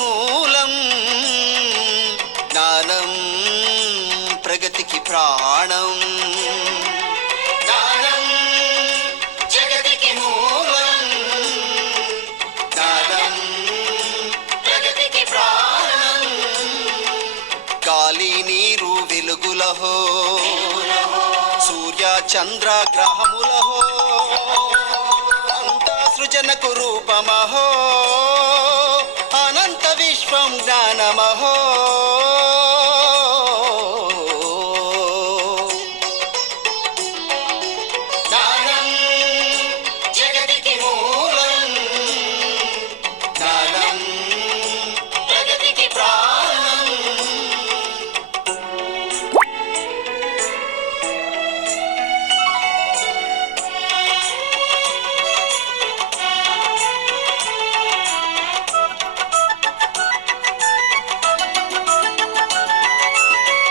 మూలం, జ్ఞానం ప్రగతికి ప్రాణం. జ్ఞానం జగతికి మూలం, జ్ఞానం ప్రగతికి ప్రాణం. గాలి నీరు వెలుగులహో, సూర్య చంద్ర గ్రహములహో, అంతా సృజనకు రూపమహో, అనంత విశ్వం జ్ఞానమహో. జ్ఞానం జగతికి మూలం, జ్ఞానం ప్రగతికి ప్రాణం.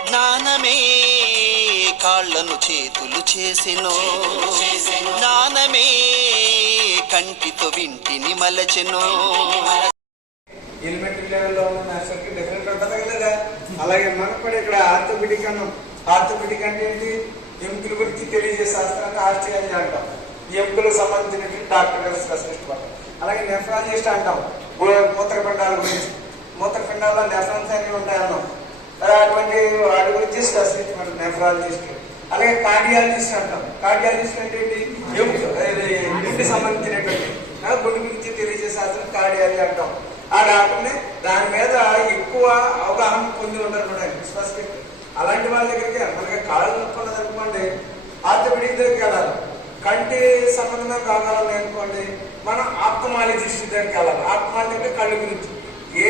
జ్ఞానమే కాళ్ళను చేతులు చేసెను, జ్ఞానమే కంటితో వింటిని మలచెను. ఎలిమెంటరీ లెవెల్లో ఉన్న నర్సరీకి డిఫరెంట్ ఉంటుంది కదా. అలాగే మనకు కూడా ఇక్కడ ఆర్థోపెడిక్ అన్నాం. ఆర్థోపెడిక్ అంటే ఏంటి? ఎముకల గురించి తెలియజేసే శాస్త్రాన్ని ఆర్టియాలజీ అంటాం. ఎముకలకు సంబంధించినటువంటి డాక్టర్ గారు స్పెషలిస్ట్ అంటాం. అలాగే నెఫ్రాలజిస్ట్ అంటాం. మూత్రపిండాల గురించి, మూత్రపిండాల్లో నెఫ్రాన్స్ అనేవి ఉంటాయి అన్నాం. అటువంటి వాటి గురించి స్పెషలిస్ట్ మనం నెఫ్రాలజిస్ట్. అలాగే కార్డియాలజిస్ట్ అంటాం. కార్డియాలజిస్ట్ అంటే గుండెకి సంబంధించినటువంటి గుండె గురించి తెలియజేసే శాస్త్రం కార్డియాలజీ అంటాం. ఆ డాక్టర్ని దాని మీద ఎక్కువ అవగాహన పొంది ఉంటారు స్పెసిఫిక్. అలాంటి వాళ్ళ దగ్గరికి మనకి కాళ్ళు నొప్పి ఉన్నది అనుకోండి, ఆర్థోపెడిక్ దగ్గరికి వెళ్ళాలి. కంటి సంబంధమైన రోగాలు అనుకోండి, మనం ఆప్థమాలజిస్ట్ దగ్గరికి వెళ్ళాలి. ఆప్థమాలజీ అంటే కళ్ళు గురించి, ఏ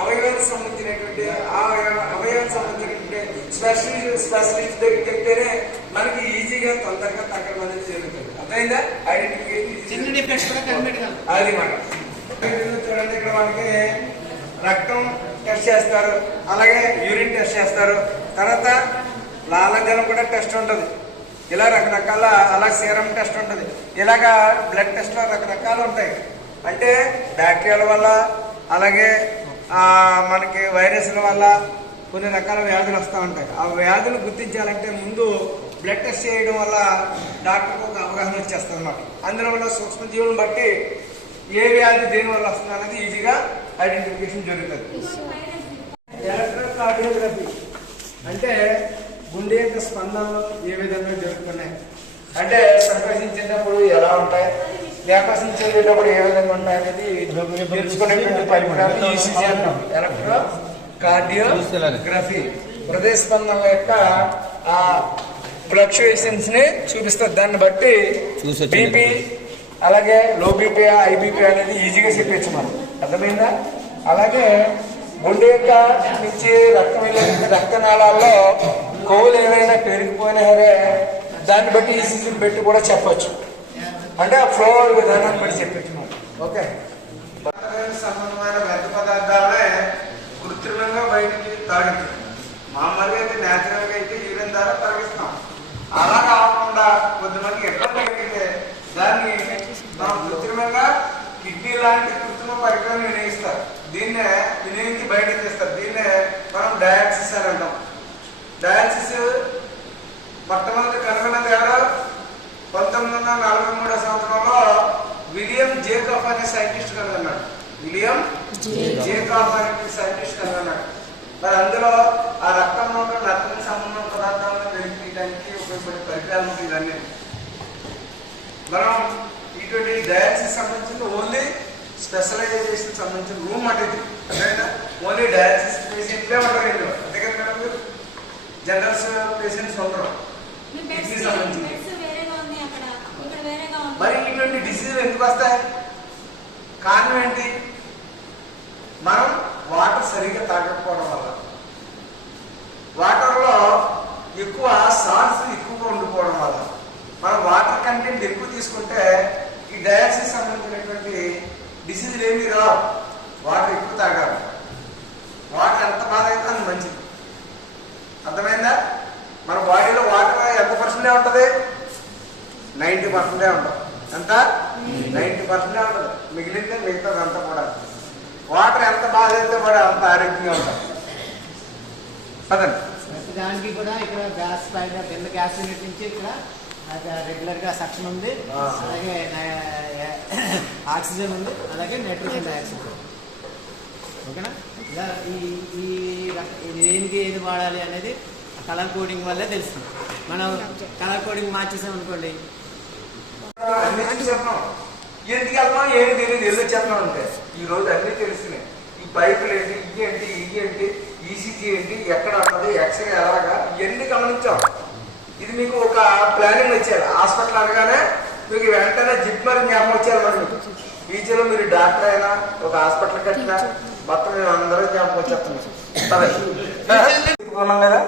అవయవానికి సంబంధించినటువంటి ఆ అవయవానికి సంబంధించినటువంటి స్పెషలిస్ట్ దగ్గరికి వెళ్తేనే మనకి ఈజీగా తొందరగా తగ్గడం అనేది జరుగుతుంది. అర్థమైందా? ఐడెంటిఫికేషన్ అది మాట. చూడండి, ఇక్కడ మనకి రక్తం టెస్ట్ చేస్తారు, అలాగే యూరిన్ టెస్ట్ చేస్తారు, తర్వాత లాలజలం కూడా టెస్ట్ ఉంటుంది. ఇలా రకరకాల, అలా సీరం టెస్ట్ ఉంటుంది. ఇలాగా బ్లడ్ టెస్ట్ రకరకాలు ఉంటాయి. అంటే బ్యాక్టీరియాల వల్ల, అలాగే మనకి వైరస్ల వల్ల కొన్ని రకాల వ్యాధులు వస్తూ ఉంటాయి. ఆ వ్యాధులు గుర్తించాలంటే ముందు బ్లడ్ టెస్ట్ చేయడం వల్ల డాక్టర్కి ఒక అవగాహన వచ్చేస్తుంది అన్నమాట. అందులో ఉన్న సూక్ష్మజీవులను బట్టి ఏ వ్యాధి దేని వల్ల వస్తుంది అనేది ఈజీగా ఐడెంటిఫికేషన్ జరుగుతుంది. ఎలక్ట్రోకార్డియోగ్రఫీ అంటే గుండె యొక్క స్పందనలు ఏ విధంగా జరుగుతున్నాయి, అంటే సంకోచించేటప్పుడు ఎలా ఉంటాయి, వ్యాపసించేటప్పుడు ఏ విధంగా ఉంటాయి అనేది తెలుసుకునేటువంటి పరికరాలు ఈసీజీ అంటాం. ఎలక్ట్రోకార్డియోగ్రఫీ హృదయ స్పందనల యొక్క ఫ్లక్చుయేషన్స్ ని చూపిస్తుంది. దాన్ని బట్టి బీపీ, అలాగే లో బీపీ, హై బీపీ అనేది ఈజీగా చెప్పచ్చు మనం. అర్థమైందా? అలాగే గుండె యొక్క నుంచి రక్తం వెళ్ళే రక్తనాళాల్లో కొవ్వులు ఏవైనా పెరిగిపోయినా సరే దాన్ని బట్టి ఈసీజీని పెట్టి కూడా చెప్పచ్చు. అంటే ఆ ఫ్లో విధానాన్ని బట్టి చెప్పచ్చు మనం. ఓకే, సంబంధమైన వ్యర్థ పదార్థాలనే కృత్రిమంగా బయటికి తాగుతుంది. మామూలుగా అయితే న్యాచురల్ గా అయితే యూరిన్ ద్వారా తొలగిస్తాం. అలా కాకుండా కొద్దిమందికి ఎక్కడ తగ్గితే దాన్ని మనం కృత్రిమంగా కిడ్నీ లాంటి కృత్రిమ పరికరం వినియోగిస్తారు. దీన్నే వినియోగించి బయటకు తీస్తారు. దీన్నే మనం డయాలసిస్ అని అంటాం. డయాలసిస్ మొట్టమొదటి కనుగొన్నది ఎవరో 1943 సంవత్సరంలో విలియం జేకబ్ అనే సైంటిస్ట్ కనుగొన్నాడు. విలియం జేకబ్ అనే సైంటిస్ట్ కనుగొన్నాడు. మరి అందులో ఆ రక్తంలో రక్తం సంబంధం పదార్థాలను వెలికించడానికి ఉపయోగపడే పరికరాలు ఉంటాయి. ఇవన్నీ మనం ఇటువంటి డయాలసిస్ సంబంధించిన ఓన్లీ స్పెషలైజేషన్ సంబంధించిన రూమ్ అంటే అదేనా ఓన్లీ డయాలసిస్ పేషెంట్లే ఉంటారు ఇందులో. అంతే కదా మేడం? మీరు జనరల్స్ పేషెంట్స్ ఉండరు. కిడ్నీ సంబంధించి మరి ఇటువంటి డిసీజులు ఎందుకు వస్తాయి? కారణం ఏంటి? మనం వాటర్ సరిగ్గా తాగకపోవడం వల్ల, వాటర్లో ఎక్కువ సాల్ట్స్ ఎక్కువగా ఉండిపోవడం వల్ల, మనం వాటర్ కంటెంట్ ఎక్కువ తీసుకుంటే ఈ డయాలసిస్ సంబంధించినటువంటి డిసీజులు ఏమీ రావు. వాటర్ ఎక్కువ తాగాలి. వాటర్ ఎంత బాధ అయితే అంత మంచిది. అర్థమైందా? మన బాడీలో వాటర్ ఎంత పర్సెంటే ఉంటుంది? 90% ఉంటుంది. ఎంత? 90% ఉంటుంది. మిగిలిందే మిగతాదంతా కూడా. వాటర్ ఎంత బాగా అయితే కూడా అంత ఆరోగ్యంగా ఉంటాం. పదండి. ప్రతి దానికి కూడా ఇక్కడ గ్యాస్ పైన బిల్ల గ్యాస్ యూనిట్ నుంచి ఇక్కడ రెగ్యులర్ గా సక్షన్ ఉంది, అలాగే ఆక్సిజన్ ఉంది, అలాగే నైట్రోజన్ డైఆక్సైడ్. ఓకేనా? ఇలా ఈ దేనికి ఏది వాడాలి అనేది కలర్ కోడింగ్ వల్లే తెలుస్తుంది. మనం కలర్ కోడింగ్ మార్చేసాం అనుకోండి, అన్ని చూసేస్తున్నాం, ఎందుకు వెళ్తాం ఏమి తెలియదు, ఎల్లు వచ్చేస్తున్నాం అంటే. ఈ రోజు అన్నీ తెలుస్తున్నాయి. ఈ పైపులు ఏంటి, ఇవి ఏంటి, ఈసీజీ ఏంటి, ఎక్కడ ఉన్నది, ఎక్స్రే ఎలాగా, ఇవన్నీ గమనించాం. ఇది మీకు ఒక ప్లానింగ్ వచ్చారు. హాస్పిటల్ అనగానే మీకు వెంటనే జిప్మర్ జ్ఞాపకం వచ్చారు. మనకి బీచ్లో మీరు డాక్టర్ అయినా ఒక హాస్పిటల్ కట్టినా మొత్తం మేము అందరూ జ్ఞాపకం వచ్చేస్తున్నాం కదా.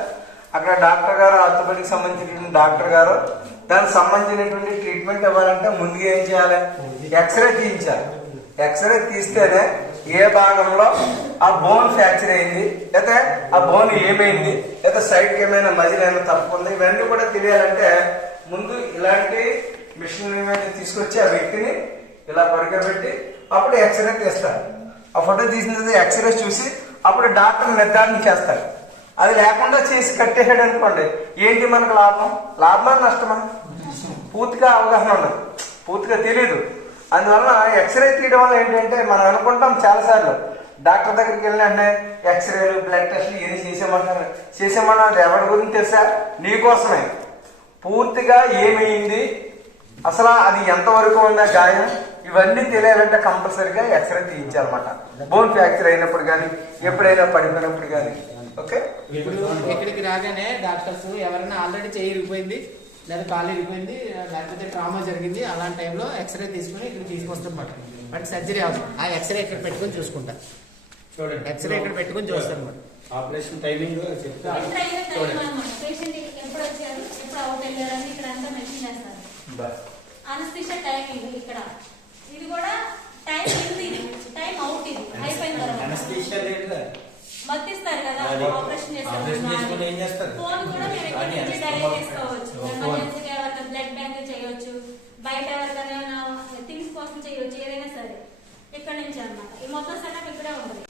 అక్కడ డాక్టర్ గారు, ఆర్థోపెడిక్ సంబంధించినటువంటి డాక్టర్ గారు దానికి సంబంధించినటువంటి ట్రీట్మెంట్ ఇవ్వాలంటే ముందుగా ఏం చేయాలి, ఎక్స్రే తీయించాలి. ఎక్స్రే తీస్తేనే ఏ భాగంలో ఆ బోన్ ఫ్రాక్చర్ అయింది, లేదా ఆ బోన్ ఏమైంది, లేదా సైడ్కి ఏమైనా మజిల్ ఏమైనా తప్పుకుంది, ఇవన్నీ కూడా తెలియాలంటే ముందు ఇలాంటి మిషన్ తీసుకొచ్చి ఆ వ్యక్తిని ఇలా పడుకోబెట్టి అప్పుడు ఎక్స్రే తీస్తారు. ఆ ఫోటో తీసిన ఎక్స్రే చూసి అప్పుడు డాక్టర్ నిర్ధారణ చేస్తారు. అది లేకుండా చేసి కట్టేసాడు అనుకోండి, ఏంటి మనకు లాభం? లాభమా నష్టమా? పూర్తిగా అవగాహన ఉండదు, పూర్తిగా తెలియదు. అందువలన ఎక్స్రే తీయడం వల్ల ఏంటంటే మనం అనుకుంటాం చాలాసార్లు డాక్టర్ దగ్గరికి వెళ్ళిన వెంటనే ఎక్స్రేలు, బ్లడ్ టెస్ట్లు ఇవన్నీ చేసేమన్నా ఎవరి గురించి తెలుసా? నీకోసమే. పూర్తిగా ఏమైంది, అసలు అది ఎంతవరకు ఉందా గాయం, ఇవన్నీ తెలియాలంటే కంపల్సరీగా ఎక్స్రే తీయించాలన్నమాట. బోన్ ఫ్రాక్చర్ అయినప్పుడు కానీ, ఎప్పుడైనా పడిపోయినప్పుడు కానీ. ఓకే, ఇప్పుడు ఇక్కడికి రాగానే డాక్టర్స్ ఎవరైనా ఆల్రెడీ చేయి ఇరిగిపోయింది, లేదా కాలు ఇరిగిపోయింది, లేకపోతే ట్రామా జరిగింది, అలాంటి టైంలో ఎక్స్రే తీసుకుని ఇక్కడ తీసుకొస్తారన్నమాట. బట్ సర్జరీ అవసరం, ఆ ఎక్స్రే ఇక్కడ పెట్టుకొని చూసుకుంటారు. చూడండి, ఎక్స్రే ఇక్కడ పెట్టుకొని చూస్తారు అన్నమాట. ఆపరేషన్ టైమింగ్ చెప్తారు. పేషెంట్ ఎప్పుడు వచ్చారు, ఎప్పుడు అవుట్ వెళ్ళారని ఇక్కడ అంతా మెన్షన్ చేస్తారు. అనస్థిషియా టైమింగ్ ఇక్కడ, ఇది కూడా టైం ఇది, టైం అవుట్ ఇది అయిపోయిన తర్వాత మత్తిస్తారు కదా, ఆపరేషన్ చేస్తారు. ఫోన్ కూడా మీరు ఇక్కడ నుంచి డైరెక్ట్ చేసుకోవచ్చు. ఎమర్జెన్సీగా ఎవరికైనా బ్లడ్ బ్యాంక్ చేయవచ్చు, బయట ఎవరికైనా థింగ్స్ కోసం చేయవచ్చు, ఏదైనా సరే ఇక్కడ నుంచి అన్నమాట. ఈ మొత్తం సెటప్ ఇక్కడే ఉంటుంది.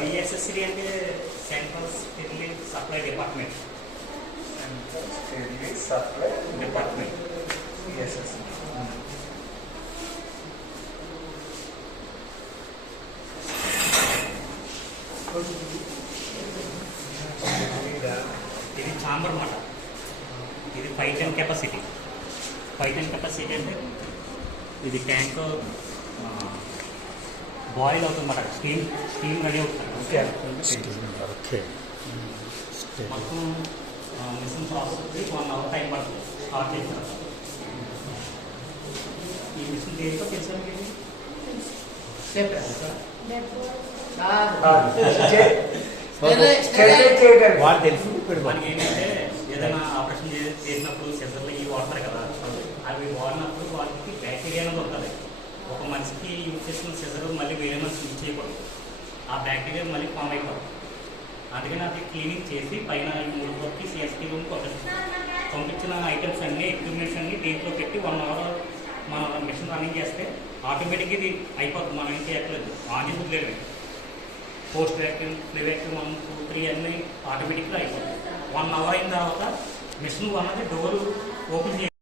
సిఎస్ఎస్సి అంటే సెంట్రల్ స్టెరిలైట్ సప్లై డిపార్ట్మెంట్. ఇది చాంబర్ మాట. ఇది 5 టన్ కెపాసిటీ. 5 టన్ కెపాసిటీ అంటే ఇది ట్యాంక్ బాయిల్ అవుతుందన్నమాట. స్టీమ్ రెడీ అవుతుంది. మొత్తం మిషన్ ప్రాసెస్ 1 అవర్ టైం పడుతుంది స్టార్ట్ చేసిన తర్వాత. ఈ మిషన్ దేంతో తెలుసా మీకు? మనకి ఏంటంటే ఏదైనా ఆపరేషన్ చేసినప్పుడు సెన్సర్లు ఇవి వాడతారు కదా, అవి వాడినప్పుడు వాళ్ళకి బ్యాక్టీరియా అనేది ఉంటుంది. ఒక మనిషికి యూజ్ చేసిన సెన్సర్ మళ్ళీ వేరే మనిషి యూజ్ చేయకూడదు, ఆ బ్యాక్టీరియా మళ్ళీ ఫామ్ అయిపోతుంది. అందుకని అది క్లీనింగ్ చేసి పైన 3 వరకు సిఎస్టీ రూమ్ పంపించిన ఐటమ్స్ అన్నీ, ఎక్విప్మెంట్స్ అన్నీ దీంట్లో పెట్టి 1 అవర్ మన మిషన్ రన్నింగ్ చేస్తే ఆటోమేటిక్గా ఇది అయిపోతుంది. మనం ఏం చేయట్లేదు, ఆన్ చేసి లేదు. పోస్ట్ వ్యాక్యూమ్, ప్రీ వ్యాక్యూమ్ 1, 2, 3 అన్నీ ఆటోమేటిక్గా అయిపోతుంది. 1 అవర్ అయిన తర్వాత మిషన్ అన్నది డోర్ ఓపెన్ చేయాలి.